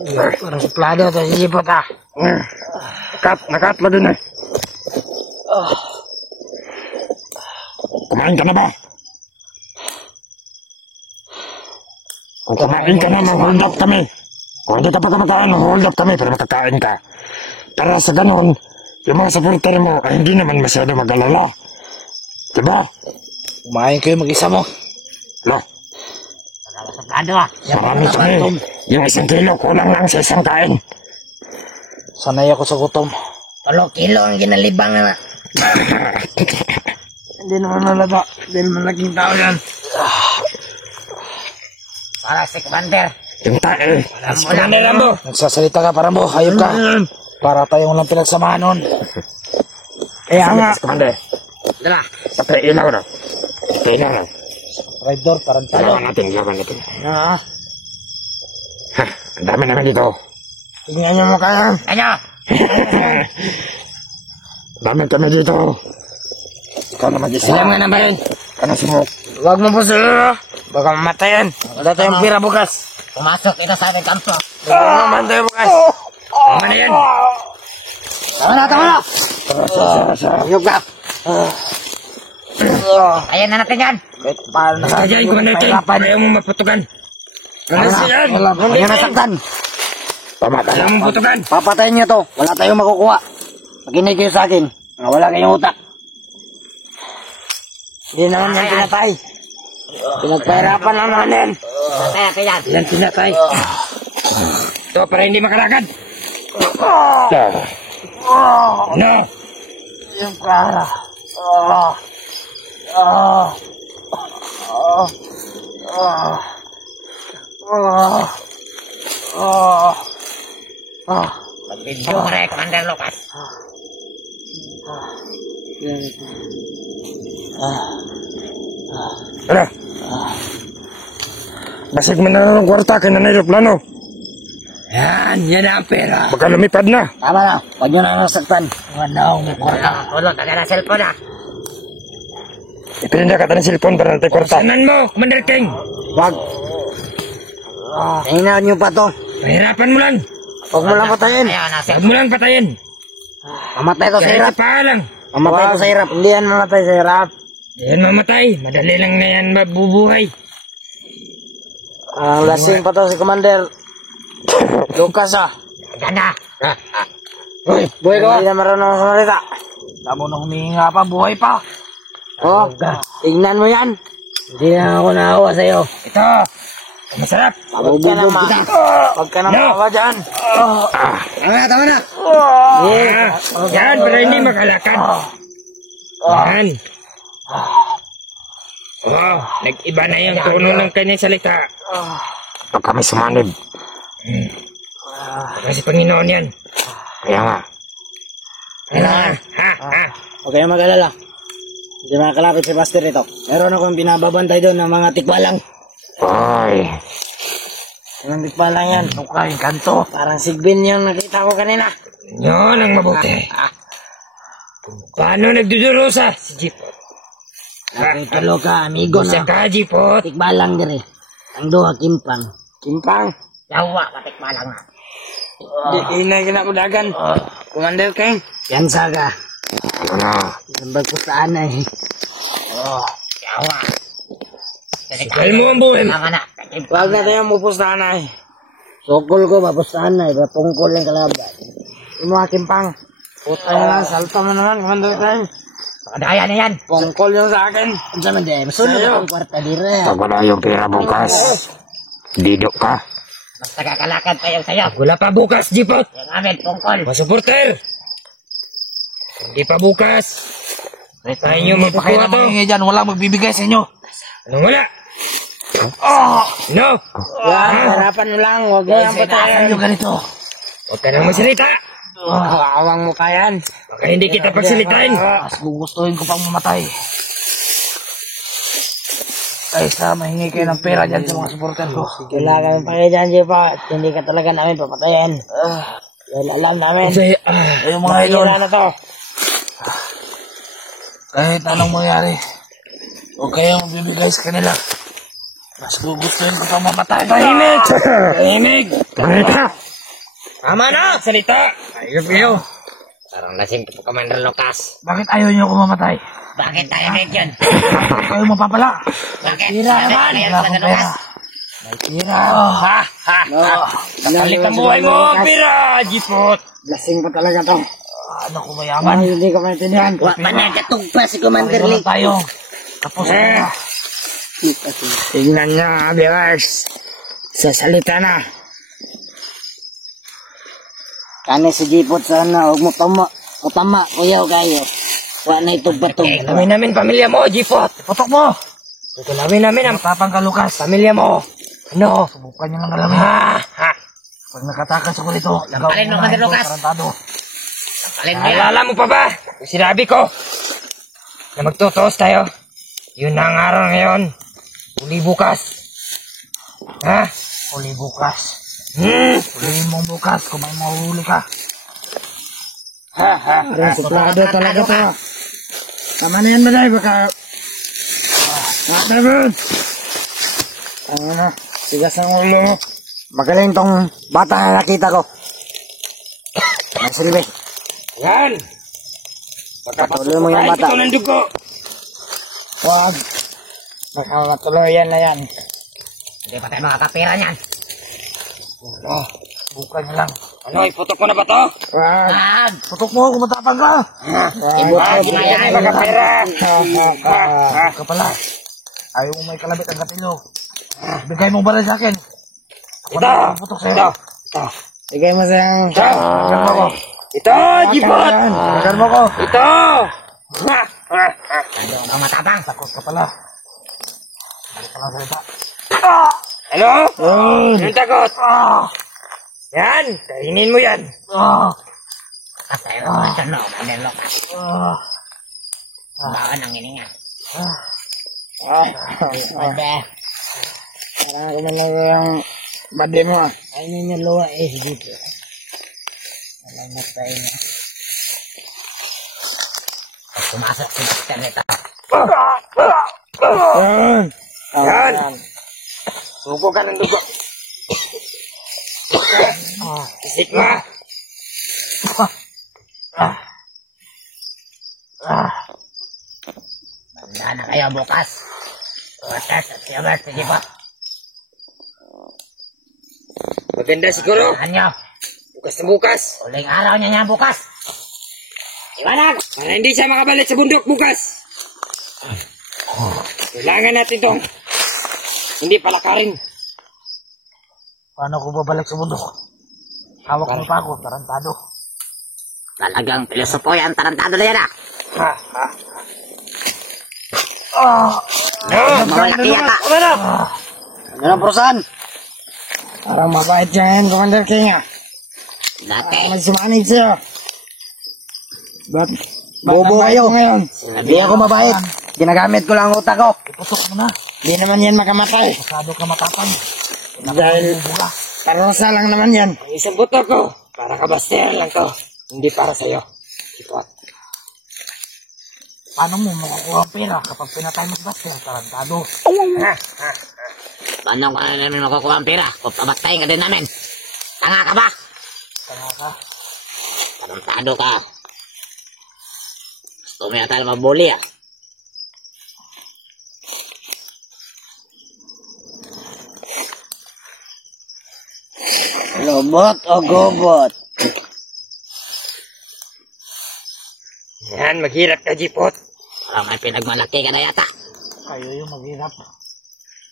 Parang suplado ito si Jipot ah. Nakatla din eh. Kumain ka na ba? Kung kumain ka na, mag-hold up kami. Kung hindi ka pa kumakain, mag-hold up kami pero makakain ka. Para sa ganun, yung mga supporter mo ay hindi naman masyado mag-alala. Diba? Kumain kayo mag-isa mo. Lo, Suplado ah. marami kami. Yung 1 kilo, kulang lang sa isang kain. Sanay ako sa gutom. 3 kilo ang ginalibang na. Hindi naman nalata. Dahil malaking tao yan. Para si Commander. Yung tae. Lambo. Nagsasalita ka para mo. Hayop ka. Para tayong walang pinagsamahan nun. Nga. Commander. Dala. Patay ilaw na. Patay ilaw na. Right door, tarantado. Laban natin. Ha, ang dami naman dito. Tingnan niyo mo kaya. Ano? Dami kami dito. Ikaw na mag-isa. Alam nga na ba rin? Ano sumok? Huwag mo po sila. Baka mamatayan. Wala tayong pira bukas. Pumasok ito sa ating kampo. Baka mamatayan bukas. Tama na yan. Tama na. Hayop ka. Ayan na natin yan. Kahit paano na. Kaya yung Commander King, ayaw mo maputugan. Ano siyan? Ayaw na saktan. Tama tayo. Ayaw mong putugan. Papatayin niyo to. Wala tayong makukuha. Makinig kayo sa akin. Wala kayong utak. Hindi naman yan pinatay. Pinagpahirapan lang naman yan. Patay natin yan. Yan pinatay. Ito para hindi makalakad. No. Yung para. Magbidyo ka rin, Commander Lucas. Ano? Basig mo na ng kwarta kaya na aeroplano. Yan ang pera. Baka lumipad na. Tama na. Huwag nyo na nasaktan. Ano, may kurang. Tulog, taga na cellphone ah. Ipinda ka ng cellphone para natin kwarta. Sanan mo, Commander King. Wag. Tingnan nyo pa to. Pahirapan mo lang. Huwag mo lang patayin. Ayaw na, Huwag mo lang patayin. Mamatay to sa Kahit hirap. sa paa lang. Mamatay to sa hirap. Hindi yan mamatay sa hirap. Yan mamatay. Madali lang na yan mabubuhay. Ang lasing pa to si Commander Lucas ah. Ganda. Uy, buhay ko. Hindi na marunong sumalita. Tamo na humihinga pa, buhay pa. Oh, tingnan mo yan. Hindi na ako naawa sa'yo. Ito. Masarap. Huwag ka na Huwag ka na maawa dyan. Tama na. Yan, para hindi makalakad. Yan. Oh, nag-iba na yung tono ng kanyang salita. Ito kami sumanib. Kasi Panginoon yan. Kaya nga. Huwag kayong mag-alala. Hindi makakalapit si Pastor ito. Meron akong binababantay doon ng mga tikbalang. Oy. Yung tikbalang yan, tukay, kanto. Parang sigbin yung nakita ko kanina. Yun ang mabuti. Paano nagdudurusa si Jeep? Nakitalo ka, amigo Sa na. kaji po. Tikbalang dire. Ang duha, kimpang. Kimpang? Yawa, matikma lang na. Di inay kinakudagan. Commander King. Yan saga. Ano? Sambag ko sa anay. Yawa. Sikal mo ang buhay. Tama na. Huwag na tayong mupos sa anay. Sokol ko, mapos sa anay. Pungkol yung kalaban. Yung mga kimpang. Puta na lang, salta mo naman, Commander King. Pakadaya na yan. Pungkol yung sa akin. Ang saman di, masunod akong kwarta dire. Pag wala yung pera bukas, didok ka. Basta kakalakad pa yung sayo. Wala pa bukas, Jipot. Yung amin, pungkol. Mga supporter. Hindi pa bukas. May tayo magpakuha to. Dyan, walang magbibigay sa inyo. Anong wala? No. Yan, harapan mo lang. Huwag mo yung patayan. ganito. Huwag ka nang magsalita. Awang mo kayan. Baka hindi kita pagsalitain. Mas gugustuhin ko pang mamatay. Kaysa mahingi kayo ng pera dyan sa mga supporter ko. Wala kami pa kayo dyan, Jepa. Hindi ka talaga namin papatayin. Well, alam namin. Yung mga idol na to. Kahit anong mangyari, huwag kayong bibigay sa kanila. Mas gugustuhin ko pang mamatay. Tahimik! Tahimik! Tahimik! Tama na! Salita! Ayop kayo. Parang lasing ka po, Commander Lucas. Bakit ayaw niyo kumamatay? Bakit tayo medyan? Kayo mapapala. Bakit? Tira naman! Bakit, Wala akong Commander pera. Lucas? May tira. Kapalit ang buhay mo, pira, Jipot. Lasing pa talaga to. Ano ko mayaman? Hindi ko maintindihan. Wa pa nagatugpa si Commander Pareho Lee. lang tayo. Tapos na. Tignan niyo, viewers. Sa salita na. Kani si Jipot sana, huwag mo tama, kuyaw kayo. Wa na itugpa-tugpa. Kalamin namin pamilya mo, Jipot. Putok mo. Kalamin namin ang tapang ka, Lucas. Pamilya mo. Ano? Subukan niyo lang alamin. Pag nakatakas ako nito, lagaw Alin mo, Commander Lucas? Tarantado. Alin mo yan? Naalala mo pa ba? Yung sinabi ko na magtutuos tayo. Yun na ang araw ngayon. Uli bukas. Ha? Uli bukas. Ulihin mo bukas kung may mahuli ka. Suplado talaga to. Tama na yan, Balay. Baka... David! Ano na? Sigas ang ulo mo. Magaling tong bata na nakita ko. Ang silbi. Yan! Patuloy mo yung bata. Ito ng dugo. Wag. Makakatuloy yan na yan. Hindi pa tayo makakapira niyan. Bukan niya lang. Ano, iputok mo na ba to? Wag. Wag! Putok mo kung matapang ka. Ibutod na yan. Baka pera. Ka pala. Ayaw mo may kalabit ang katilo. Bigay mo ba rin sa akin? Ito! Putok sa'yo. Ito. Bigay mo siyang... Makan mo ko. Ito, Jipot! Makan mo ko. Ito! Ano ang matapang? Takot ka pala. Balik ka lang salita. Hello? Yung takot. Yan, kainin mo yan. Kasi ano, Commander Lucas. Baka nang hininga. Bada. Parang kumalag yung body mo. Ay, niya luwa eh, dito. Walang matay na. Pag pumasok si Dr. nito. Yan! Suko ka ng dugo. Isik mo! Tanda na kayo bukas. Bukas at siyabas, sige po. Maganda siguro. Saan nyo? Bukas na bukas. Uling araw niya niya bukas. Iwanag! Para hindi siya makabalik sa bundok bukas. Kailangan natin itong hindi palakarin. Paano ko babalik sa bundok? Hawak mo pa ako, tarantado. Talagang pilosopo yan, tarantado na yan ah. Mawalaki yan ka. Ano ang prosan? Parang mabait yan, Commander King ah. Dati, Magsumanid siya. Ba't bobo kayo ngayon? Hindi ako mabait. Ginagamit ko lang ang utak ko. Iputok mo na. Hindi naman yan makamatay. Masyado ka matapang. Dahil parusa lang naman yan. Ang isang buto ko, para kabaster lang to. Hindi para sa'yo. Ikot. Paano mo makukuha ang pera kapag pinatay mo si Baster? Tarantado. paano ka na namin makukuha ang pera? Kung pamatayin ka din namin. Tanga ka ba? Tanga ka. Tarantado ka. Gusto mo yata na mabuli ah. Lobot o gobot? Yan, maghirap ka, Jipot. Parang may pinagmalaki ka na yata. Kayo yung maghirap.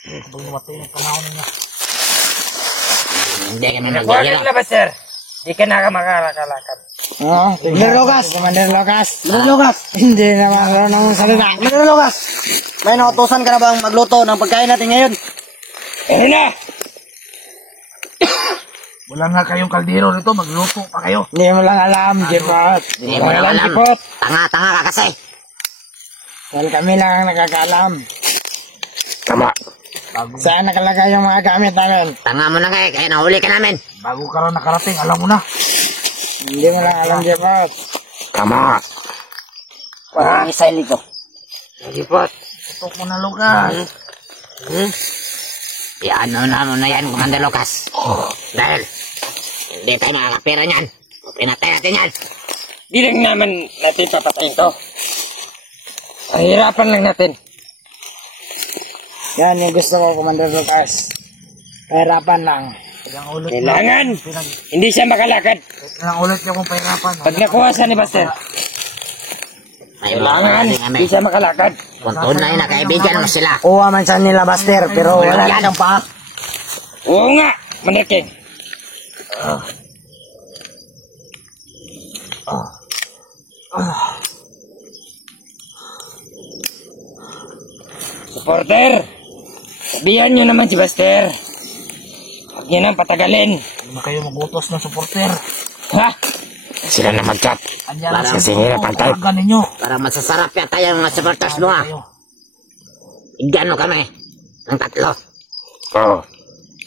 Kapag namatay ng panahon niya. Hindi kami Bakit maghihirap. na, Baster? Di ka na makalakalakad. Oo, Commander Lucas. Commander Lucas. Commander Lucas. Hindi naman marunong salita. Commander Lucas. May nautusan ka na bang magluto ng pagkain natin ngayon? Eh na! Wala nga kayong kaldero nito, magluto pa kayo. Hindi mo lang alam, Jipot. Hindi mo lang alam. Jipot. Tanga-tanga ka kasi. Dahil kami lang ang nakakaalam. Tama. Saan nakalagay yung mga gamit namin? Tanga mo na kaya nahuli ka namin. Bago ka rin nakarating, alam mo na. Hindi mo lang alam, Jipot. Tama. Parang missile ito. Jipot. Tutok mo na, Lucas. Yan, ano na yan, Commander Lucas. Dahil, Hindi tayo makakapera niyan. Pinatay natin yan. Di lang naman natin papatayin to. Pahirapan lang natin. Yan yung gusto ko, Commander Lucas. Pahirapan lang. Kailangan, hindi siya makalakad. Ilang ulit niyo kung pahirapan. Pag nakuha siya ni Buster, kailangan, hindi siya makalakad. Kung tunay na kaibigan mo sila. Kuha man sa nila, Buster, pero wala lang pa. Oo nga, Manekeng. Supporter, sabihan nyo naman si Buster. Huwag nyo nang patagalin. Hindi mo kayo magutos ng supporter. Ha? Sila na mag-chat. Para Kasi hirap ang type. Para masasarap yata yung mga supporters mo ha. Igano kami. Ang tatlo. Oo.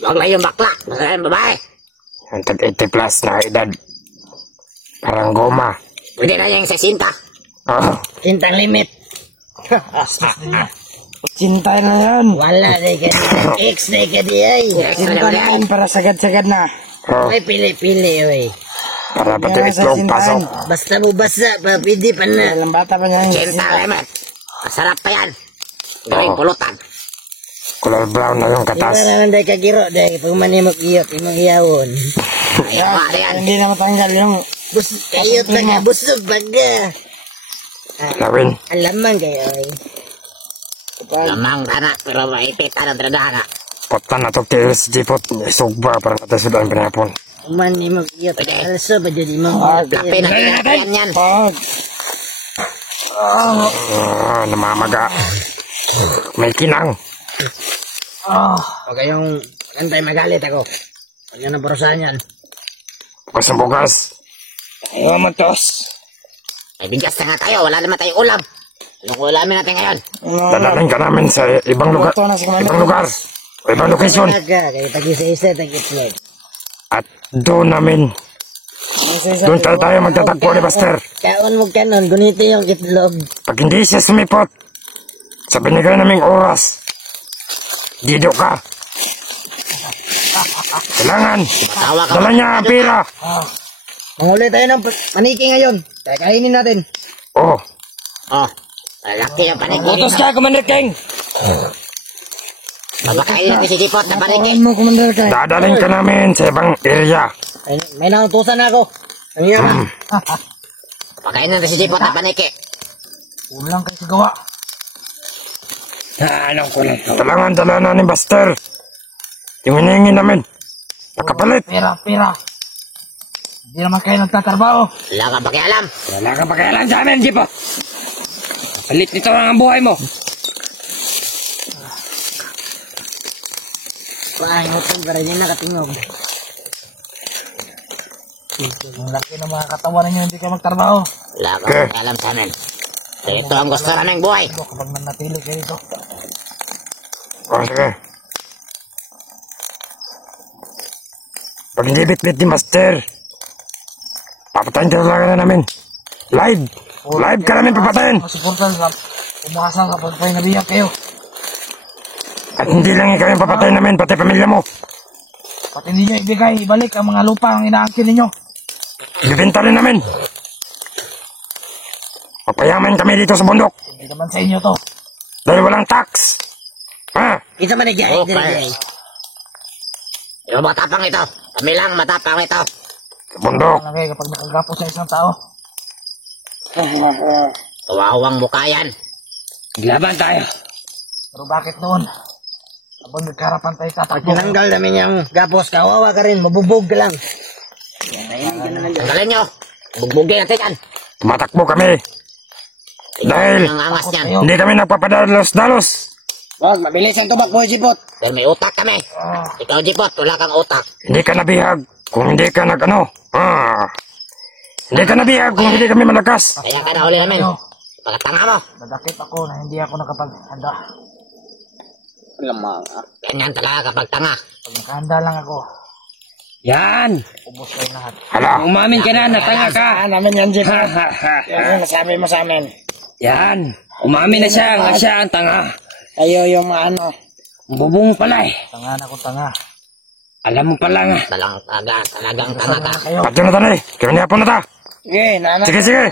Huwag lang yung bakla. Basta yung babae. Ang tag 80 plus na edad. Parang goma. Pwede na yung 60. Oo. Cintang limit. Cintay na yan. Wala na ka di. X na ka di ay. Cinta na yan para sagad-sagad na. Oo. May pili-pili ay. Para pati itlog pasok. Basta mo basa. Pwede pa na. Walang bata pa niyan. Cintang limit. Masarap pa yan. Gawing pulutan. Color brown na yung katas. Di ba naman dahi kagiro dahi. Pag manimok iyot. Imang iyawon. Yan. Hindi na matanggal yung Kayot na nga. Busog baga. lawin. Alamang kayo ay. Lamang ka na. Pero maipit na dradaga. Potan na to kayos jipot. Sugba para natin sila ang pinapon. Manimok iyot. Also ba dyan imang lapi na kinakayan yan. Namamaga. May kinang. Huwag kayong antay magalit ako. Huwag nyo na parusahan yan. Bukas ang bukas. Ayaw matos. May bigas na nga tayo. Wala naman tayong ulam. Anong ulamin natin ngayon? Dadalhin ka namin sa ibang lugar. Ibang lugar. O ibang location. Kayo tag-isa-isa, tag-itlog. At doon namin. Doon tayo magtatakbo ni Buster. Kaon mo kanon, gunito yung itlog. Pag hindi siya sumipot sa binigay naming oras, dido ka. Kailangan. Dala niya ang pira. Manguli tayo ng paniki ngayon. Kaya kainin natin. Oh, Laki yung paniki. Utos ka, Commander King. Babakain natin si Jipot na paniki. dadalhin ka namin sa ibang area. May nautusan na ako. Ang hirap. Pakain natin si Jipot na paniki. Ulang kayo gawa. Anong kulang to? Kailangan dala na ni Buster. Yung hinihingi namin. Nakapalit. Pira. Hindi naman kayo nagtatrabaho. Wala kang pakialam. Wala kang pakialam sa amin, Jipo. Palit nito lang ang buhay mo. Paangutin ka rin yung nakatingog. Ang laki ng mga katawan ninyo, hindi ka magtrabaho. Wala kang pakialam sa amin. Ito ang gusto naming buhay. Kapag nanatili kayo dito. Oh, sige. Pag hindi bit-bit ni Buster, papatayin ka talaga na namin. Live. Live ka namin papatayin. Masuportan ka. Umaasang ka pag nabiyak kayo. At hindi lang ikaw yung papatayin namin, pati pamilya mo. Pati hindi nyo ibigay, ibalik ang mga lupa ang inaangkin ninyo. Ibibenta rin namin. Papayaman kami dito sa bundok. Hindi naman sa inyo to. Dahil walang tax. Ha? Ito man nag-jay. Yung matapang ito. Kami lang matapang ito. Sa bundok. Kapag nakagapo sa isang tao. Kawawang mukha yan. Laban tayo. Pero bakit noon? Habang nagkarapan tayo tatakbo. Pag tinanggal namin yung gapos, kawawa ka rin. Mabubog ka lang. Tanggalin nyo. Bugbugin natin yan. Tumatakbo kami. Dahil ang angas niyan. hindi kami nagpapadalos-dalos. Wag, mabilis ang tubak mo, Jipot. Dahil may utak kami. Ikaw, Jipot, wala kang utak. Hindi ka nabihag kung hindi ka nag-ano. Hindi ka nabihag kung hindi kami malakas. Kaya ka nahuli namin. Pagkatanga mo. Nadakit ako na hindi ako nakapaghanda. Lamang. Ganyan talaga kapag tanga. Pag nakahanda lang ako. Yan. Ubus kayo lahat. Hala, Umamin ka na, natanga ka. Namin yan, Jipot. Ha, ha, ha. Yan, nasabi mo sa amin. Yan. Umamin na siya, nga siya ang tanga. Kayo yung ano. Bubong pala eh. Tanga na ko tanga. Alam mo pa lang. Talagang tanga ka. Patyo na tanay. Kaya niya po na ta. Sige, nanak. Sige.